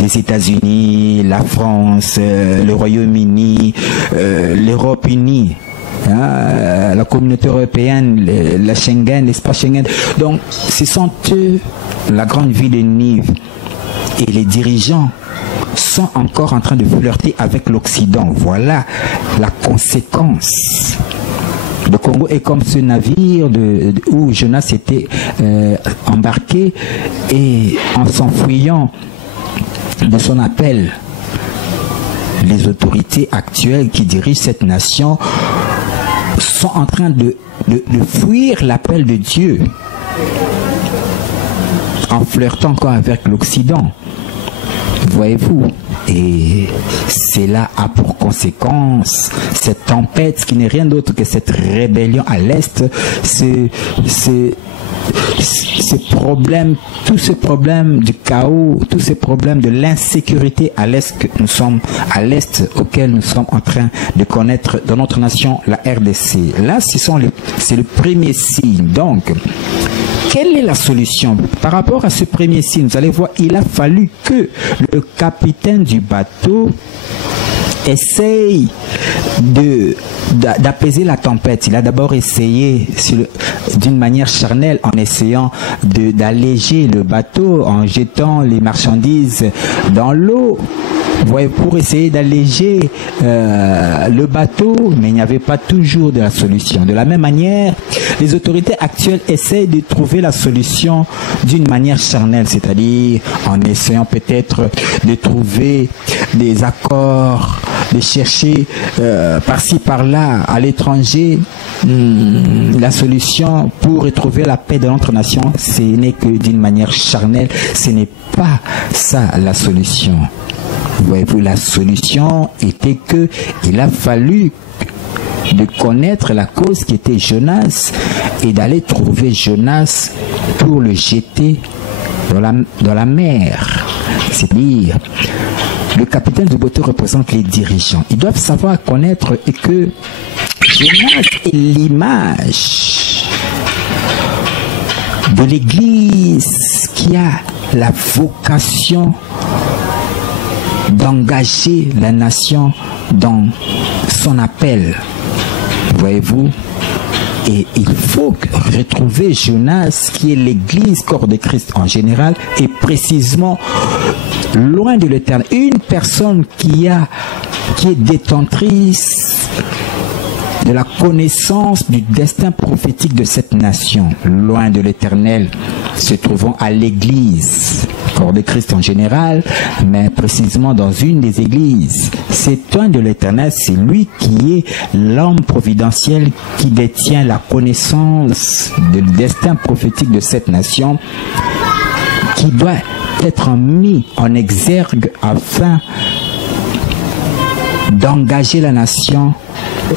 les États-Unis, la France, le Royaume-Uni, l'Europe unie, hein, la communauté européenne, la Schengen, l'espace Schengen. Donc, ce sont eux, la grande ville de Nive, et les dirigeants sont encore en train de flirter avec l'Occident. Voilà la conséquence. Le Congo est comme ce navire où Jonas était embarqué, et en s'enfuyant de son appel, les autorités actuelles qui dirigent cette nation sont en train de fuir l'appel de Dieu en flirtant encore avec l'Occident. Voyez-vous, et cela a pour conséquence cette tempête qui n'est rien d'autre que cette rébellion à l'Est, ce problème, tout ce problème du chaos, tous ces problèmes de l'insécurité à l'Est que nous sommes, à l'Est auquel nous sommes en train de connaître dans notre nation, la RDC. Là, c'est le premier signe. Donc, quelle est la solution? Par rapport à ce premier signe, vous allez voir, il a fallu que le capitaine du bateau essaye d'apaiser la tempête. Il a d'abord essayé d'une manière charnelle en essayant d'alléger le bateau en jetant les marchandises dans l'eau. Voyez, pour essayer d'alléger le bateau, mais il n'y avait pas toujours de la solution. De la même manière, les autorités actuelles essayent de trouver la solution d'une manière charnelle, c'est-à-dire en essayant peut-être de trouver des accords, de chercher par-ci par-là à l'étranger la solution pour retrouver la paix de notre nation. Ce n'est que d'une manière charnelle, ce n'est pas ça la solution. Voyez-vous, la solution était que il a fallu de connaître la cause qui était Jonas et d'aller trouver Jonas pour le jeter dans la mer. C'est-à-dire, le capitaine du bateau représente les dirigeants. Ils doivent savoir connaître et que Jonas est l'image de l'Église qui a la vocation d'engager la nation dans son appel. Voyez-vous, et il faut retrouver Jonas qui est l'Église, corps de Christ en général, et précisément loin de l'Éternel. Une personne qui est détentrice de la connaissance du destin prophétique de cette nation, loin de l'Éternel, se trouvant à l'Église, corps de Christ en général, mais précisément dans une des églises. C'est loin de l'Éternel, c'est lui qui est l'homme providentiel qui détient la connaissance du destin prophétique de cette nation, qui doit être mis en exergue afin d'engager la nation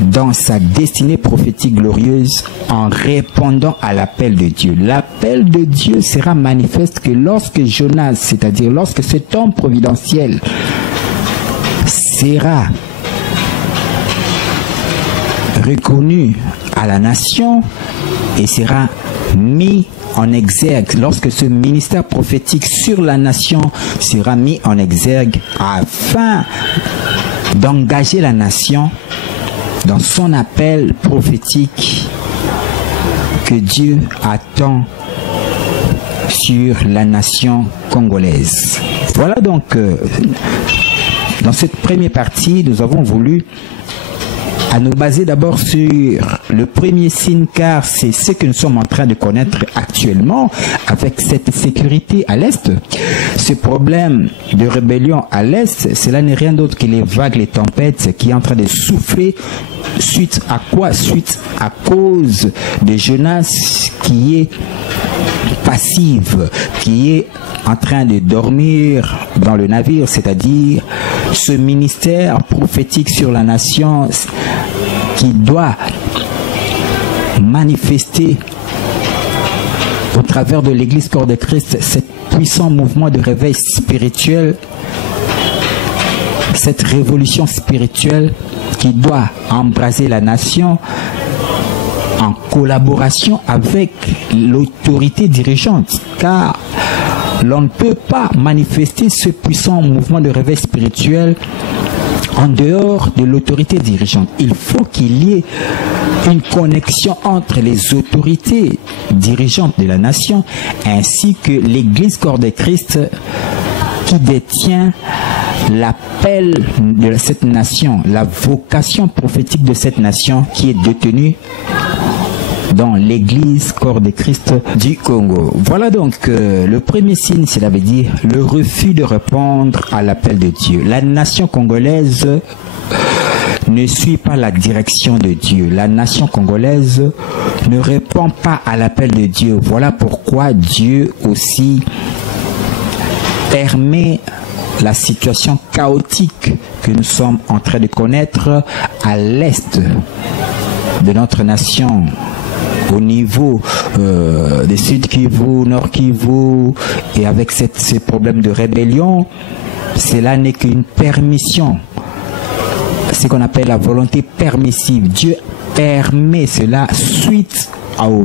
dans sa destinée prophétique glorieuse en répondant à l'appel de Dieu. L'appel de Dieu sera manifeste que lorsque Jonas, c'est-à-dire lorsque cet homme providentiel sera reconnu à la nation et sera mis en exergue, lorsque ce ministère prophétique sur la nation sera mis en exergue afin d'engager la nation dans son appel prophétique que Dieu attend sur la nation congolaise. Voilà donc, dans cette première partie, nous avons voulu à nous baser d'abord sur le premier signe, car c'est ce que nous sommes en train de connaître actuellement avec cette sécurité à l'Est. Ce problème de rébellion à l'Est, cela n'est rien d'autre que les vagues, les tempêtes qui est en train de souffler. Suite à quoi? Suite à cause de Jonas qui est passive, qui est en train de dormir dans le navire, c'est-à-dire ce ministère prophétique sur la nation qui doit manifester au travers de l'Église corps de Christ cet puissant mouvement de réveil spirituel, cette révolution spirituelle qui doit embraser la nation en collaboration avec l'autorité dirigeante, car l'on ne peut pas manifester ce puissant mouvement de réveil spirituel en dehors de l'autorité dirigeante. Il faut qu'il y ait une connexion entre les autorités dirigeantes de la nation ainsi que l'Église corps de Christ qui détient l'appel de cette nation, la vocation prophétique de cette nation qui est détenue dans l'Église corps de Christ du Congo. Voilà donc le premier signe, cela veut dire le refus de répondre à l'appel de Dieu. La nation congolaise ne suit pas la direction de Dieu. La nation congolaise ne répond pas à l'appel de Dieu. Voilà pourquoi Dieu aussi permet la situation chaotique que nous sommes en train de connaître à l'est de notre nation, au niveau des Sud Kivu, Nord Kivu, et avec ces problèmes de rébellion. Cela n'est qu'une permission, ce qu'on appelle la volonté permissive. Dieu permet cela suite au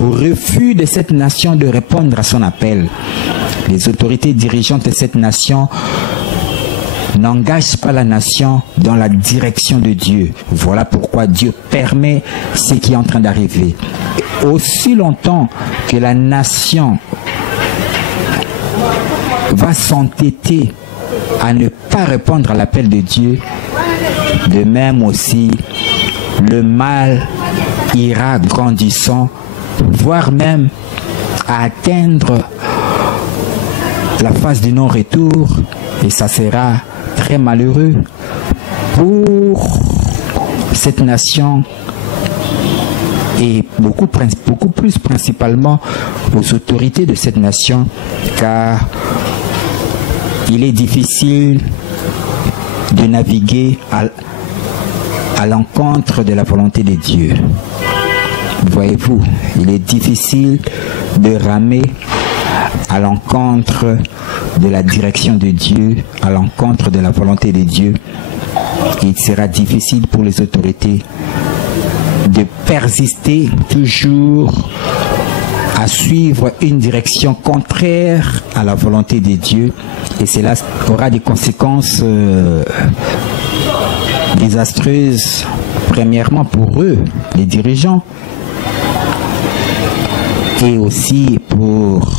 refus de cette nation de répondre à son appel. Les autorités dirigeantes de cette nation n'engagent pas la nation dans la direction de Dieu. Voilà pourquoi Dieu permet ce qui est en train d'arriver. Aussi longtemps que la nation va s'entêter à ne pas répondre à l'appel de Dieu, de même aussi le mal ira grandissant, voire même à atteindre la phase du non-retour, et ça sera très malheureux pour cette nation et beaucoup plus principalement aux autorités de cette nation, car il est difficile de naviguer à l'encontre de la volonté de Dieu. Voyez-vous, il est difficile de ramer à l'encontre de la direction de Dieu, à l'encontre de la volonté de Dieu. Il sera difficile pour les autorités de persister toujours à suivre une direction contraire à la volonté de Dieu, et cela aura des conséquences désastreuses, premièrement pour eux, les dirigeants, et aussi pour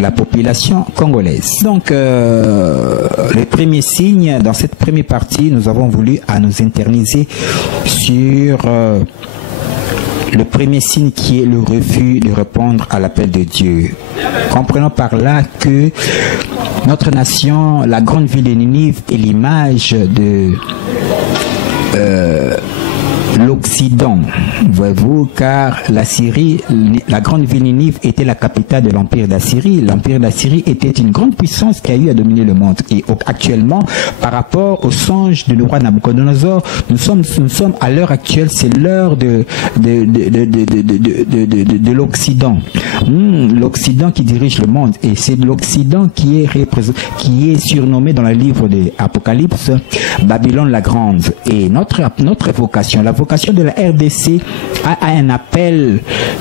la population congolaise. Donc, le premier signe, dans cette première partie, nous avons voulu nous interniser sur le premier signe qui est le refus de répondre à l'appel de Dieu. Comprenons par là que notre nation, la grande ville de Ninive, est l'image de l'Occident, voyez-vous, car la Syrie, la grande ville Ninive était la capitale de l'Empire d'Assyrie. L'Empire d'Assyrie était une grande puissance qui a eu à dominer le monde. Et actuellement, par rapport au songe du roi Nabucodonosor, nous sommes à l'heure actuelle, c'est l'heure de l'Occident. L'Occident qui dirige le monde. Et c'est l'Occident qui est surnommé dans le livre de l'Apocalypse Babylone la Grande. Et notre vocation, la vocation de la RDC a un appel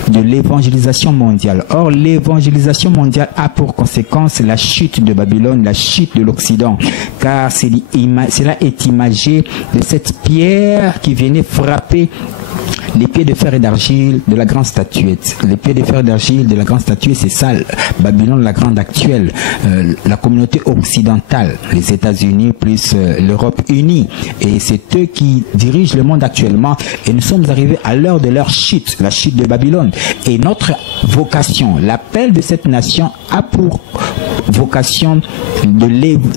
de l'évangélisation mondiale. Or, l'évangélisation mondiale a pour conséquence la chute de Babylone, la chute de l'Occident, car cela est imagé de cette pierre qui venait frapper les pieds de fer et d'argile de la grande statuette. Les pieds de fer et d'argile de la grande statuette, c'est ça, Babylone la grande actuelle, la communauté occidentale, les États-Unis plus l'Europe unie. Et c'est eux qui dirigent le monde actuellement. Et nous sommes arrivés à l'heure de leur chute, la chute de Babylone. Et notre vocation, l'appel de cette nation a pour vocation de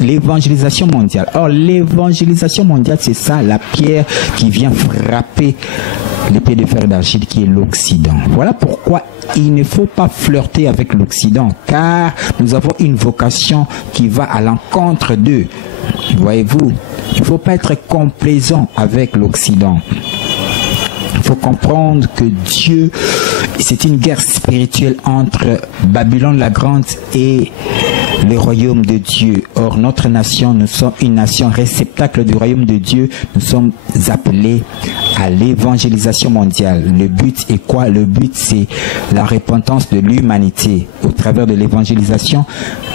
l'évangélisation mondiale. Or, l'évangélisation mondiale, c'est ça, la pierre qui vient frapper l'épée de fer d'argile qui est l'Occident. Voilà pourquoi il ne faut pas flirter avec l'Occident, car nous avons une vocation qui va à l'encontre d'eux. Voyez-vous, il ne faut pas être complaisant avec l'Occident. Il faut comprendre que Dieu, c'est une guerre spirituelle entre Babylone la Grande et le royaume de Dieu. Or, notre nation, nous sommes une nation réceptacle du royaume de Dieu. Nous sommes appelés à l'évangélisation mondiale. Le but est quoi? Le but, c'est la repentance de l'humanité. travers de l'évangélisation,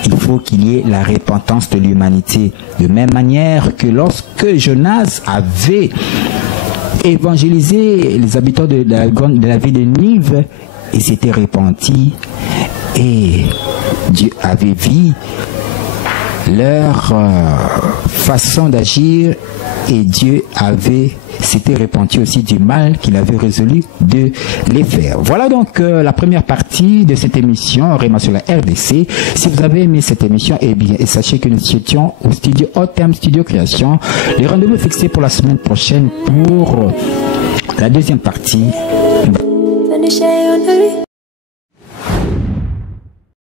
il faut qu'il y ait la repentance de l'humanité. De même manière que lorsque Jonas avait évangélisé les habitants de la ville de Nive, ils s'étaient repentis et Dieu avait vu leur façon d'agir et Dieu s'était repenti aussi du mal qu'il avait résolu de les faire. Voilà donc la première partie de cette émission Rema sur la RDC. Si vous avez aimé cette émission, eh bien, et sachez que nous étions au studio Haut-Terme Studio Création. Les rendez-vous fixés pour la semaine prochaine pour la deuxième partie.